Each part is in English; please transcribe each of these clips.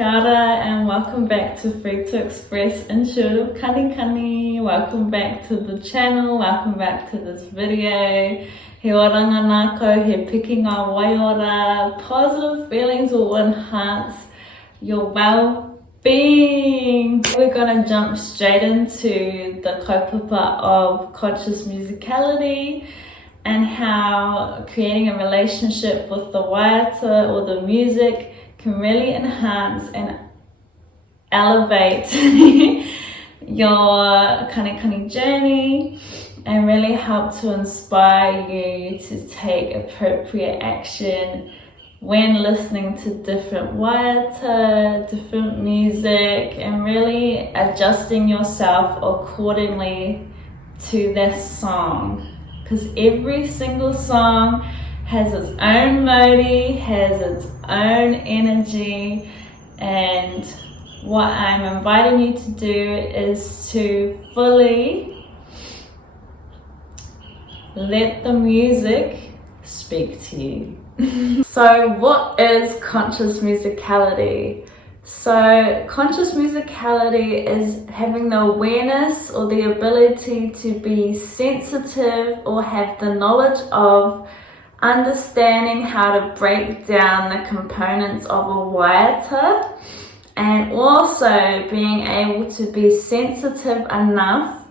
Kia ora and welcome back to Free to Express Intuitive Kani. Welcome back to the channel, welcome back to this video. He oranga nāko, he piki ngā waiora. Positive feelings will enhance your well-being. We're gonna jump straight into the kaupapa of conscious musicality and how creating a relationship with the waiata or the music can really enhance and elevate your kani journey and really help to inspire you to take appropriate action when listening to different waiata, different music, and really adjusting yourself accordingly to this song. Because every single song has its own modi, has its own energy, and what I'm inviting you to do is to fully let the music speak to you. So what is conscious musicality? So conscious musicality is having the awareness or the ability to be sensitive or have the knowledge of understanding how to break down the components of a waiata, and also being able to be sensitive enough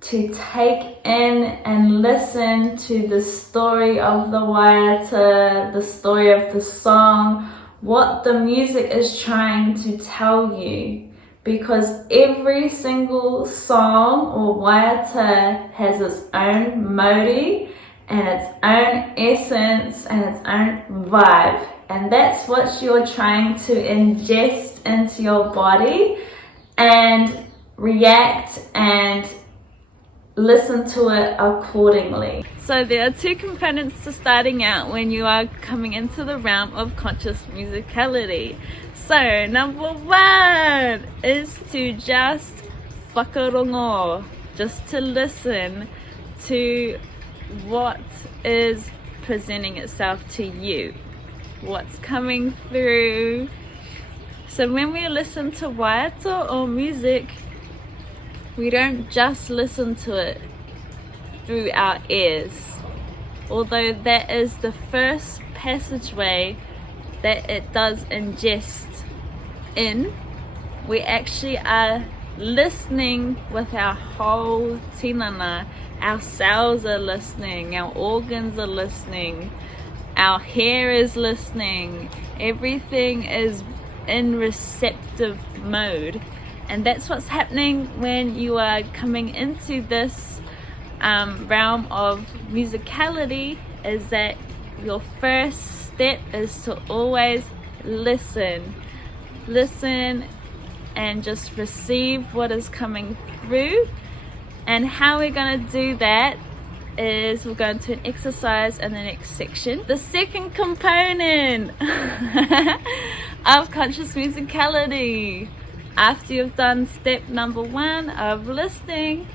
to take in and listen to the story of the waiata, the story of the song, what the music is trying to tell you. Because every single song or waiata has its own modi and its own essence and its own vibe, and that's what you're trying to ingest into your body and react and listen to it accordingly. So there are two components to starting out when you are coming into the realm of conscious musicality. So number one is to just whakarongo, just to listen to what is presenting itself to you, what's coming through. So when we listen to waiata or music, we don't just listen to it through our ears, although that is the first passageway that it does ingest in. We actually are listening with our whole tinana. Our cells are listening, our organs are listening, our hair is listening, everything is in receptive mode. And that's what's happening when you are coming into this realm of musicality, is that your first step is to always listen and just receive what is coming through. And how we're going to do that is we'll go into an exercise in the next section. The second component of conscious musicality, after you've done step number one of listening,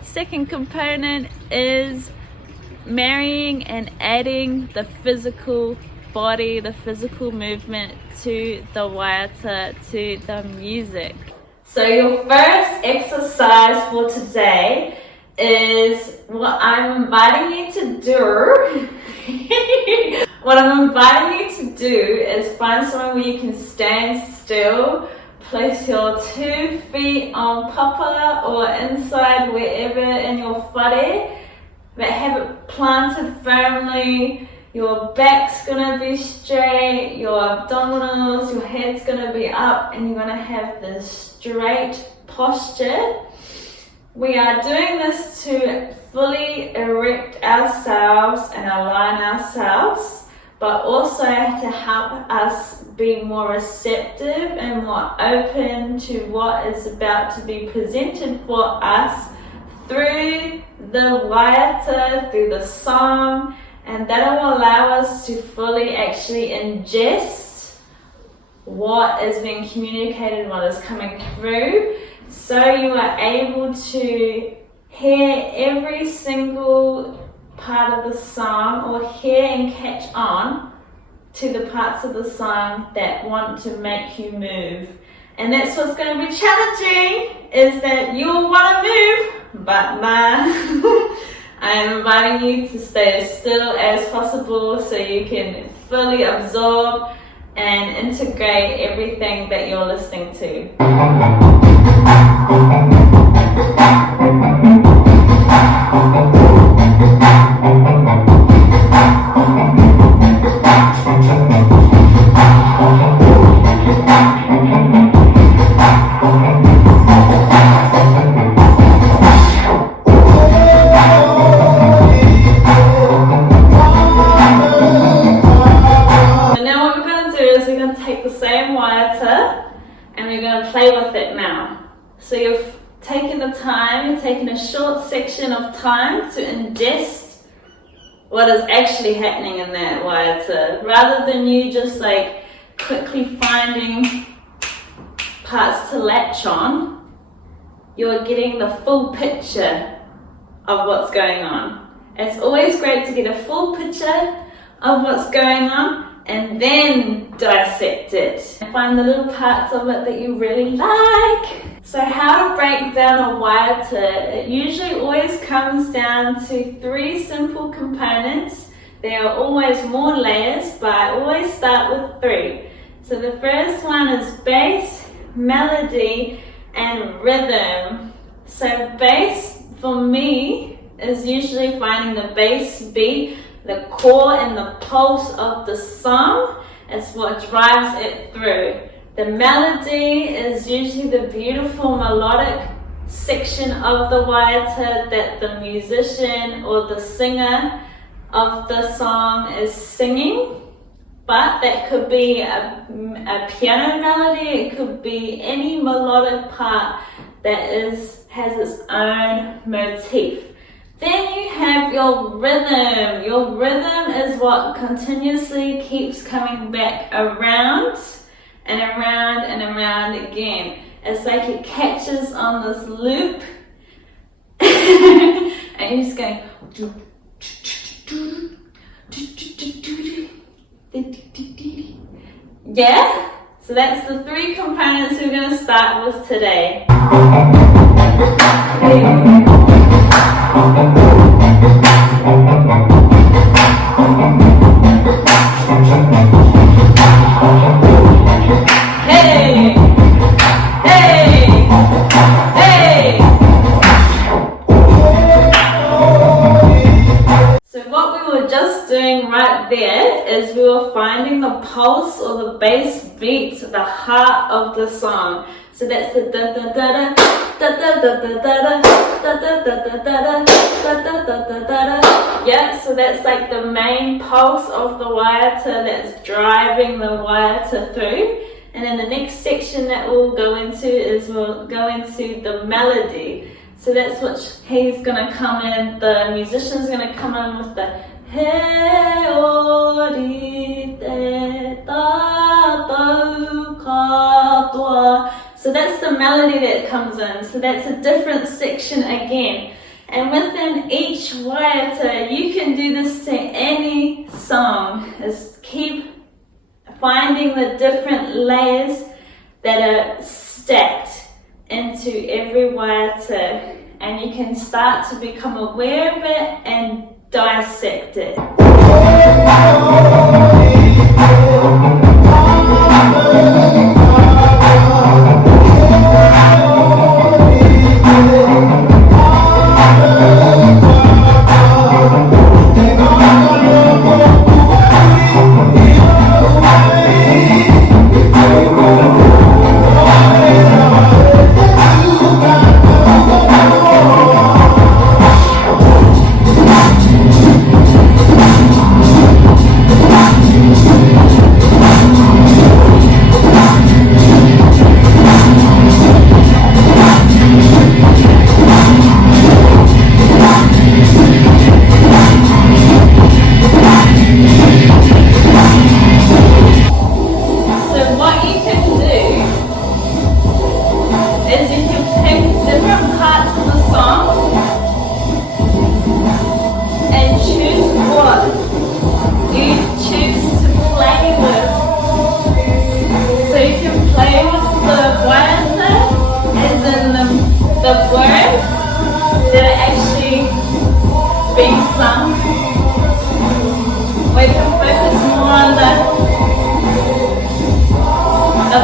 second component is marrying and adding the physical body, the physical movement to the waiata, to the music. So your first exercise for today is what I'm inviting you to do. What I'm inviting you to do is find somewhere where you can stand still. Place your 2 feet on papa or inside wherever in your whare, but have it planted firmly. Your back's gonna be straight, your abdominals, your head's gonna be up, and you're gonna have this straight posture. We are doing this to fully erect ourselves and align ourselves, but also to help us be more receptive and more open to what is about to be presented for us through the waiata, through the song, and that will allow us to fully actually ingest what is being communicated, what is coming through, so you are able to hear every single part of the song, or hear and catch on to the parts of the song that want to make you move. And that's what's going to be challenging, is that you'll want to move, but nah. I am inviting you to stay as still as possible so you can fully absorb and integrate everything that you're listening to. And we're going to play with it now. So you've taken the time, you've taken a short section of time to ingest what is actually happening in that waiata, rather than you just like quickly finding parts to latch on. You're getting the full picture of what's going on. It's always great to get a full picture of what's going on and then dissect it and find the little parts of it that you really like. So how to break down a waiata? It usually always comes down to 3 simple components. There are always more layers, but I always start with 3. So the first one is bass, melody, and rhythm. So bass for me is usually finding the bass beat, the core and the pulse of the song. Is what drives it through. The melody is usually the beautiful melodic section of the waiata that the musician or the singer of the song is singing. But that could be a piano melody, it could be any melodic part that has its own motif. Then you have your rhythm. Your rhythm is what continuously keeps coming back around and around and around again. It's like it catches on this loop and you're just going yeah? So that's the 3 components we're going to start with today. Hey! Hey! Hey! So what we were just doing right there is we were finding the pulse or the bass beat, the heart of the song. So that's the da da da da da da da da da da da da da da da da da da. Yeah, so that's like the main pulse of the waiata that's driving the waiata through. And then the next section that we'll go into is we'll go into the melody. So that's what he's gonna come in, the musician's gonna come in with the He Ōrite tātou katoa. So that's the melody that comes in. So that's a different section again. And within each waiata, you can do this to any song. Is keep finding the different layers that are stacked into every waiata, and you can start to become aware of it and dissect it.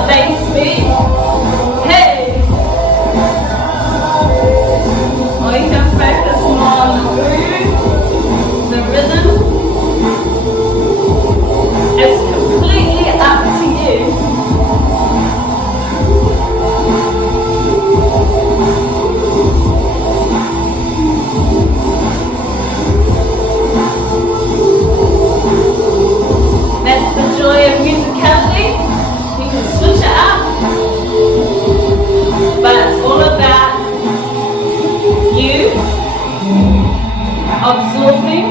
bass beat. Hey! Or you can focus more on the groove, the rhythm. It's completely up to you. That's the joy of musicality. You can switch it up, but it's all about you absorbing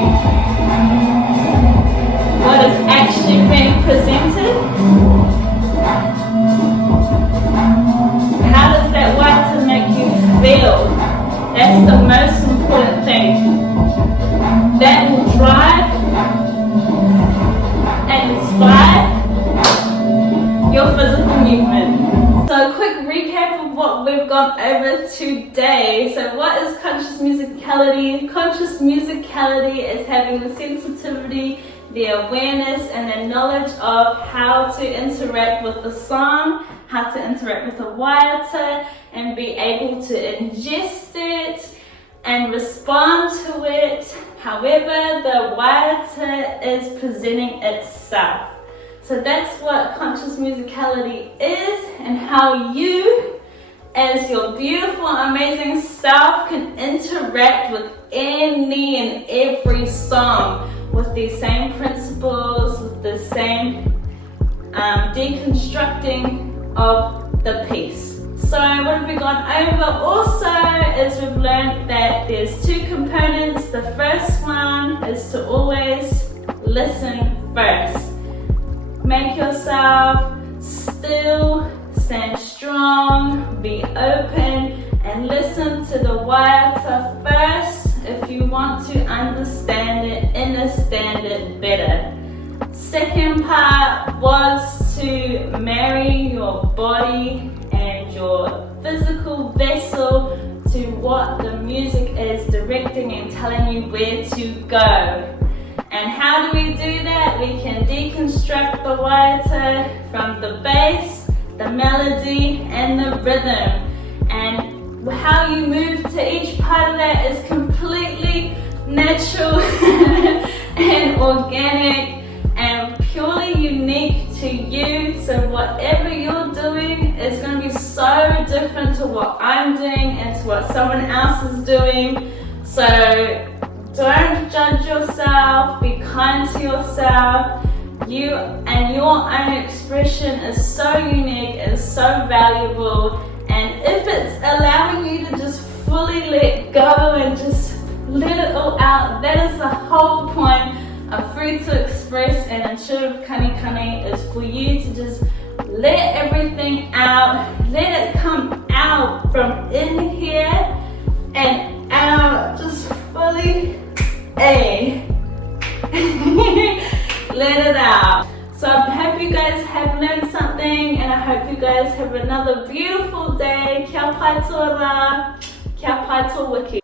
what is actually being presented. How does that whānau make you feel? That's the most important thing. That will drive and inspire your physical movement. So a quick recap of what we've gone over today. So what is conscious musicality? Conscious musicality is having the sensitivity, the awareness and the knowledge of how to interact with the song, how to interact with the whānau and be able to ingest it and respond to it however the whānau is presenting itself. So that's what conscious musicality is, and how you as your beautiful amazing self can interact with any and every song with these same principles, with the same deconstructing of the piece. So what have we gone over also is we've learned that there's two components. The first one is to always listen first. Make yourself still, stand strong, be open and listen to the whānau first if you want to understand it, understand it better. Second part was to marry your body and your physical vessel to what the music is directing and telling you where to go. And how do we do that? We can deconstruct the whānau from the bass, the melody and the rhythm. And how you move to each part of that is completely natural and organic and purely unique to you. So whatever you're doing is going to be so different to what I'm doing and to what someone else is doing. So don't judge yourself, be kind to yourself. You and your own expression is so unique and so valuable. And if it's allowing you to just fully let go and just let it all out, that is the whole point of Free to Express and Intuitive Kani is for you to just let everything out, let it come out from in here and out, just fully let it out. So I hope you guys have learned something and I hope you guys have another beautiful day. Kia pai tō rā, kia pai tō wiki.